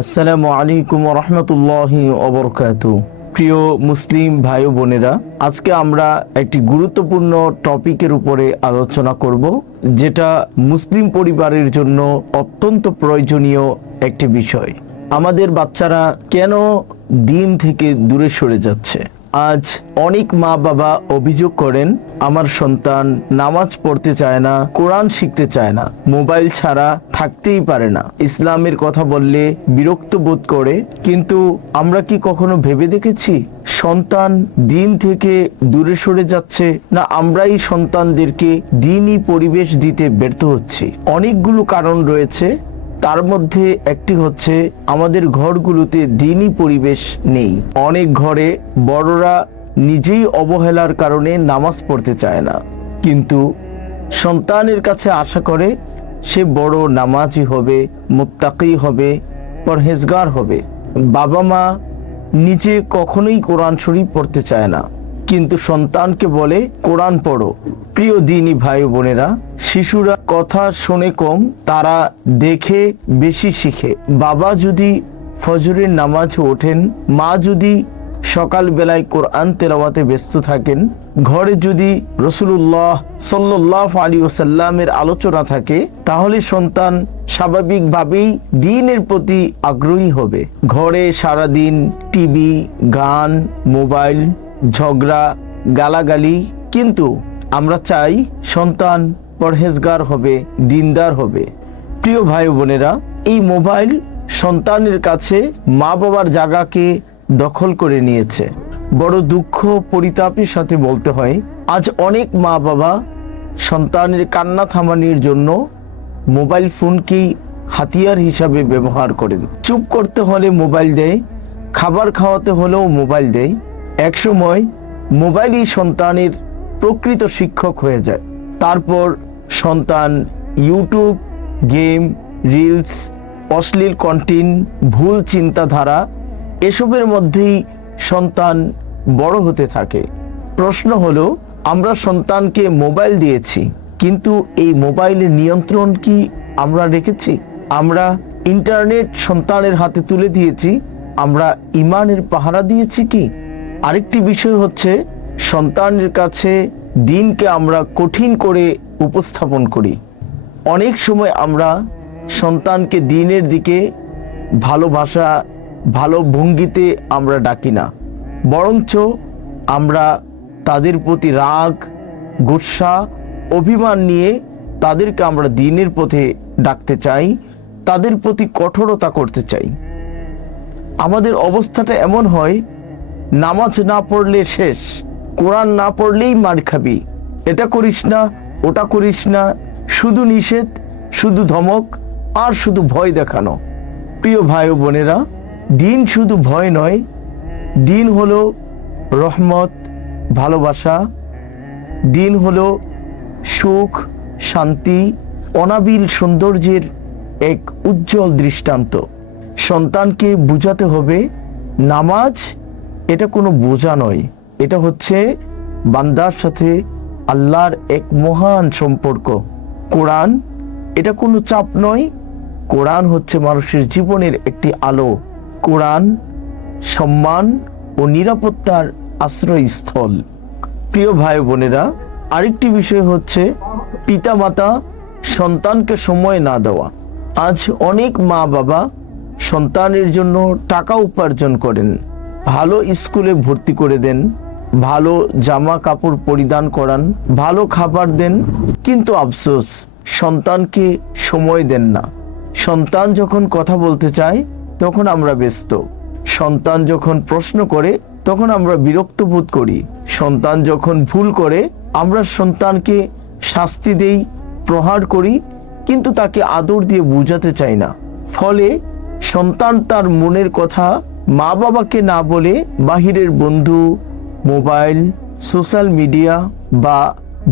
আসসালামু আলাইকুম ওয়া রাহমাতুল্লাহি ওয়া বারাকাতুহু। প্রিয় মুসলিম ভাই ও বোনেরা, আজকে আমরা একটি গুরুত্বপূর্ণ টপিকের উপরে আলোচনা করব, যেটা মুসলিম পরিবারের জন্য অত্যন্ত প্রয়োজনীয় একটি বিষয়। আমাদের বাচ্চারা কেন দিন থেকে দূরে সরে যাচ্ছে? আজ অনেক মা বাবা অভিযোগ করেন, আমার সন্তান নামাজ পড়তে চায় না, কোরআন শিখতে চায় না, মোবাইল ছাড়া থাকতেই পারে না, ইসলামের কথা বললে বিরক্ত বোধ করে। কিন্তু আমরা কি কখনো ভেবে দেখেছি সন্তান দিন থেকে দূরে সরে যাচ্ছে, না আমরাই সন্তানদেরকে দিনই পরিবেশ দিতে ব্যর্থ হচ্ছি? অনেকগুলো কারণ রয়েছে, তার মধ্যে একটি হচ্ছে আমাদের ঘরগুলোতে দিনই পরিবেশ নেই। অনেক ঘরে বড়রা নিজেই অবহেলার কারণে নামাজ পড়তে চায় না, কিন্তু সন্তানের কাছে আশা করে সে বড় নামাজি হবে, মুত্তাকি হবে, পরহেজগার হবে। বাবা মা নিজে কখনোই কোরআন শরীফ পড়তে চায় না, কিন্তু সন্তানকে বলে কোরআন পড়ো। প্রিয় দিনী ভাই বোনেরা, শিশুরা কথা শোনে কম, তারা দেখে বেশি শিখে। বাবা যদি ফজরের নামাজে ওঠেন, মা যদি সকাল বেলায় কোরআন তেলাওয়াতে ব্যস্ত থাকেন, ঘরে যদি রাসূলুল্লাহ সাল্লাল্লাহু আলাইহি ওয়াসাল্লামের আলোচনা থাকে, তাহলে সন্তান স্বাভাবিকভাবেই দ্বীনের প্রতি আগ্রহী হবে। ঘরে সারাদিন টিভি, গান, মোবাইল, ঝগড়া, গালাগালি, কিন্তু আমরা চাই সন্তান পরহেজগার হবে, দিনদার হবে। প্রিয় ভাই বোনেরা, এই মোবাইল সন্তানের কাছে মা বাবার জায়গাকে দখল করে নিয়েছে। বড় দুঃখ পরিতাপের সাথে বলতে হয়, আজ অনেক মা বাবা সন্তানের কান্না থামানোর জন্য মোবাইল ফোনকেই হাতিয়ার হিসাবে ব্যবহার করেন। চুপ করতে হলে মোবাইল দেয়, খাবার খাওয়াতে হলেও মোবাইল দেয়। একসময় মোবাইলই সন্তানের প্রকৃত শিক্ষক হয়ে যায়। তারপর সন্তান ইউটিউব, গেম, রিলস, অশ্লীল কন্টেন্ট, ভুল চিন্তাধারা, এসবের মধ্যেই সন্তান বড় হতে থাকে। প্রশ্ন হলো, আমরা সন্তানকে মোবাইল দিয়েছি, কিন্তু এই মোবাইলের নিয়ন্ত্রণ কি আমরা রেখেছি? আমরা ইন্টারনেট সন্তানের হাতে তুলে দিয়েছি, আমরা ইমানের পাহারা দিয়েছি কি? আরেকটি বিষয় হচ্ছে, সন্তানের কাছে দিনকে আমরা কঠিন করে উপস্থাপন করি। অনেক সময় আমরা সন্তানকে দিনের দিকে ভালোবাসা, ভালো ভঙ্গিতে আমরা ডাকি না, বরঞ্চ আমরা তাদের প্রতি রাগ, গুসা, অভিমান নিয়ে তাদেরকে আমরা দিনের পথে ডাকতে চাই, তাদের প্রতি কঠোরতা করতে চাই। আমাদের অবস্থাটা এমন হয়, নামাজ না পড়লে শেষ, কোরআন না পড়লেই মার খাবি, এটা করিস না, ওটা করিস না, শুধু নিষেধ, শুধু ধমক, আর শুধু ভয় দেখানো। প্রিয় ভাই ও বোনেরা, দিন শুধু ভয় নয়, দিন হলো রহমত, ভালোবাসা, দিন হলো সুখ, শান্তি, অনাবিল সৌন্দর্যের এক উজ্জ্বল দৃষ্টান্ত। সন্তানকে বুঝাতে হবে, নামাজ এটা কোনো বোঝা নয়, এটা হচ্ছে বান্দার সাথে আল্লাহর এক মহান সম্পর্ক। কোরআন এটা কোনো চাপ নয়, কোরআন হচ্ছে মানুষের জীবনের একটি আলো। কোরআন সম্মান ও নিরাপত্তার আশ্রয়স্থল। প্রিয় ভাই বোনেরা, আরেকটি বিষয় হচ্ছে পিতামাতা সন্তানকে সময় না দেওয়া। আজ অনেক মা বাবা সন্তানের জন্য টাকা উপার্জন করেন, ভালো স্কুলে ভর্তি করে দেন, ভালো জামা কাপড় পরিধান করান, ভালো খাবার দেন, কিন্তু আফসোস সন্তানকে সময় দেন না। সন্তান যখন কথা বলতে চায় তখন আমরা ব্যস্ত, সন্তান যখন প্রশ্ন করে তখন আমরা বিরক্ত বোধ করি, সন্তান যখন ভুল করে আমরা সন্তানকে শাস্তি দেই, প্রহার করি, কিন্তু তাকে আদর দিয়ে বোঝাতে চাই না। ফলে সন্তান তার মনের কথা মা বাবাকে না বলে বাহিরের বন্ধু, মোবাইল, সোশ্যাল মিডিয়া বা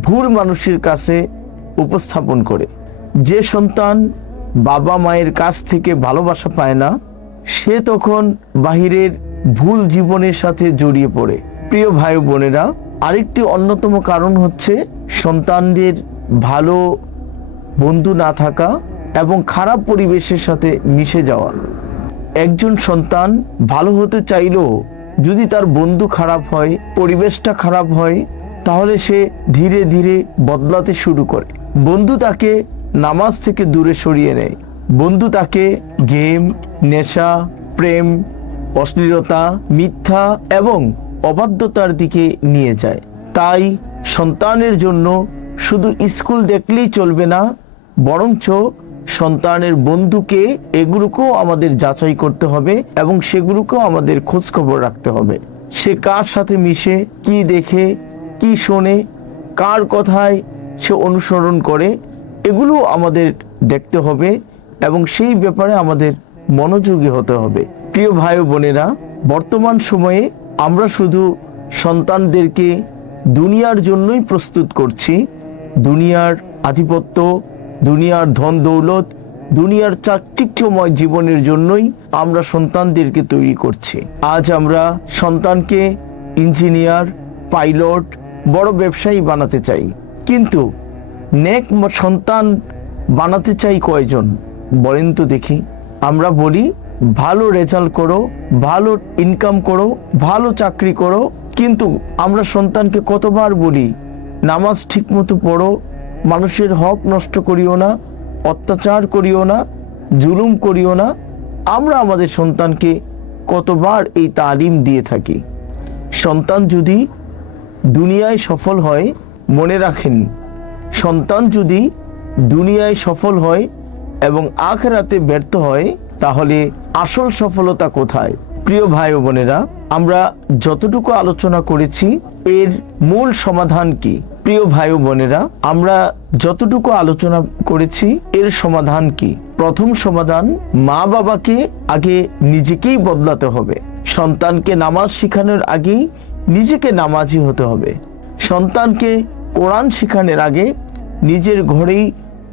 ভুল মানুষের কাছে উপস্থাপন করে। যে সন্তান বাবা মায়ের কাছ থেকে ভালোবাসা পায় না, সে তখন বাহিরের ভুল জীবনের সাথে জড়িয়ে পড়ে। প্রিয় ভাই বোনেরা, আরেকটি অন্যতম কারণ হচ্ছে সন্তানদের ভালো বন্ধু না থাকা এবং খারাপ পরিবেশের সাথে মিশে যাওয়া। একজন সন্তান ভালো হতে চাইলেও যদি তার বন্ধু খারাপ হয়, পরিবেশটা খারাপ হয়, তাহলে সে ধীরে ধীরে বদলাতে শুরু করে। বন্ধু তাকে নামাজ থেকে দূরে সরিয়ে নেয়, বন্ধু তাকে গেম, নেশা, প্রেম, অশ্লীলতা, মিথ্যা এবং অবাধ্যতার দিকে নিয়ে যায়। তাই সন্তানের জন্য শুধু স্কুল দেখলেই চলবে না, বরঞ্চ সন্তানের বন্ধুকে এগুলোকেও আমাদের যাচাই করতে হবে এবং সেগুলোকেও আমাদের খোঁজ খবর রাখতে হবে। সে কার সাথে মিশে, কি দেখে, কি শোনে, কার কথায় সে অনুসরণ করে, এগুলো আমাদের দেখতে হবে এবং সেই ব্যাপারে আমাদের মনোযোগী হতে হবে। প্রিয় ভাই ও বোনেরা, বর্তমান সময়ে আমরা শুধু সন্তানদেরকে দুনিয়ার জন্যই প্রস্তুত করছি। দুনিয়ার আধিপত্য, দুনিয়ার ধন দৌলত, দুনিয়ার চাকচিক্যময় জীবনের জন্যই আমরা সন্তানদেরকে তৈরি করছি। আজ আমরা সন্তানকে ইঞ্জিনিয়ার, পাইলট, বড় ব্যবসায়ী বানাতে চাই, কিন্তু নেক সন্তান বানাতে চাই কয়জন বলেন তো দেখি? আমরা বলি ভালো রেজাল্ট করো, ভালো ইনকাম করো, ভালো চাকরি করো, কিন্তু আমরা সন্তানকে কতবার বলি নামাজ ঠিক মতো পড়ো, মানুষের হক নষ্ট করিও না, অত্যাচার করিও না, জুলুম করিও না। আমরা আমাদের সন্তানকে কতবার এই তালিম দিয়ে থাকি। সন্তান যদি দুনিয়ায় সফল হয়, মনে রাখেন, সন্তান যদি দুনিয়ায় সফল হয় এবং আখিরাতে ব্যর্থ হয়, তাহলে আসল সফলতা কোথায়? প্রিয় ভাই ও বোনেরা, আমরা যতটুকু আলোচনা করেছি এর মূল সমাধান কি? প্রিয় ভাই ও বোনেরা, আমরা যতটুকু আলোচনা করেছি এর সমাধান কি? প্রথম সমাধান, মা বাবাকে আগে নিজেকেই বদলাতে হবে। সন্তানকে নামাজ শেখানোর আগেই নিজেকে নামাজি হতে হবে। সন্তানকে কোরআন শেখানোর আগে নিজের ঘরেই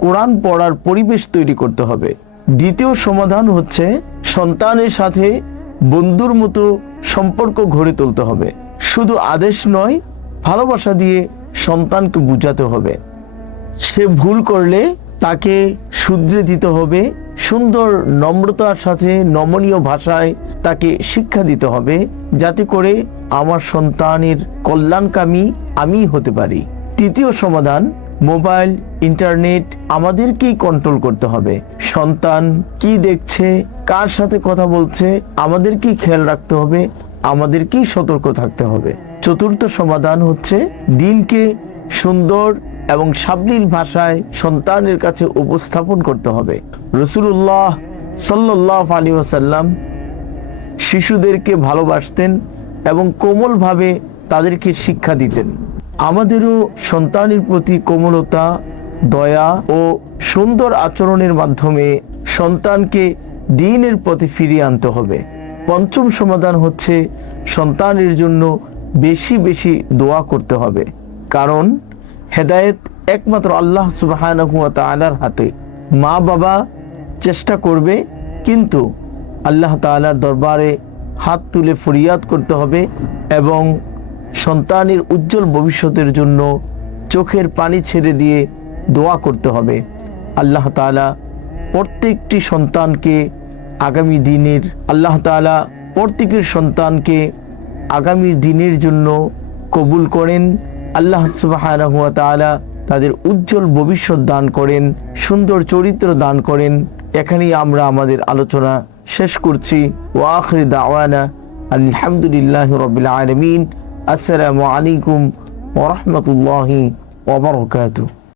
কোরআন পড়ার পরিবেশ তৈরি করতে হবে। দ্বিতীয় সমাধান হচ্ছে সন্তানের সাথে বন্ধুর মতো সম্পর্ক গড়ে তুলতে হবে। শুধু আদেশ নয়, ভালোবাসা দিয়ে সন্তানকে বুঝাতে হবে। সে ভুল করলে তাকে শুধরে দিতে হবে, সুন্দর নম্রতার সাথে নমনীয় ভাষায় তাকে শিক্ষা দিতে হবে, যাতে করে আমার সন্তানের কল্যাণকামী আমি হতে পারি। তৃতীয় সমাধান, মোবাইল, ইন্টারনেট আমাদেরকেই কন্ট্রোল করতে হবে। সন্তান কি দেখছে, কার সাথে কথা বলছে, আমাদেরকেই খেয়াল রাখতে হবে, আমাদেরকেই সতর্ক থাকতে হবে। চতুর্থ সমাধান হচ্ছে দিনকে সুন্দর এবং সাবলীল ভাষায় সন্তানের কাছে উপস্থাপন করতে হবে। রাসূলুল্লাহ সাল্লাল্লাহু আলাইহি ওয়াসাল্লাম শিশুদেরকে ভালোবাসতেন এবং কোমলভাবে তাদেরকে শিক্ষা দিতেন। আমাদেরও সন্তানের প্রতি কোমলতা, দয়া ও সুন্দর আচরণের মাধ্যমে সন্তানকে দ্বীনের পথে ফিরিয়ে আনতে হবে। পঞ্চম সমাধান হচ্ছে সন্তানের জন্য বেশি বেশি দোয়া করতে হবে, কারণ হেদায়েত একমাত্র আল্লাহ সুবহানাহু ওয়া তাআলার হাতে। মা বাবা চেষ্টা করবে, কিন্তু আল্লাহ তাআলার দরবারে হাত তুলে ফরিয়াদ করতে হবে এবং সন্তানের উজ্জ্বল ভবিষ্যতের জন্য চোখের পানি ছেড়ে দিয়ে দোয়া করতে হবে। আল্লাহ তাআলা প্রত্যেকটি সন্তানকে আগামী দিনের প্রত্যেকের সন্তানকে আগামী দিনের জন্য কবুল করেন। আল্লাহ সুবহানাহু ওয়া তাআলা তাদের উজ্জ্বল ভবিষ্যৎ দান করেন, সুন্দর চরিত্র দান করেন। এখানেই আমরা আমাদের আলোচনা শেষ করছি। ওয়া আখিরু দাওয়ানা আলহামদুলিল্লাহি রাব্বিল আলামিন। আসসালামু আলাইকুম ওয়া রাহমাতুল্লাহি ওয়া বারাকাতুহু।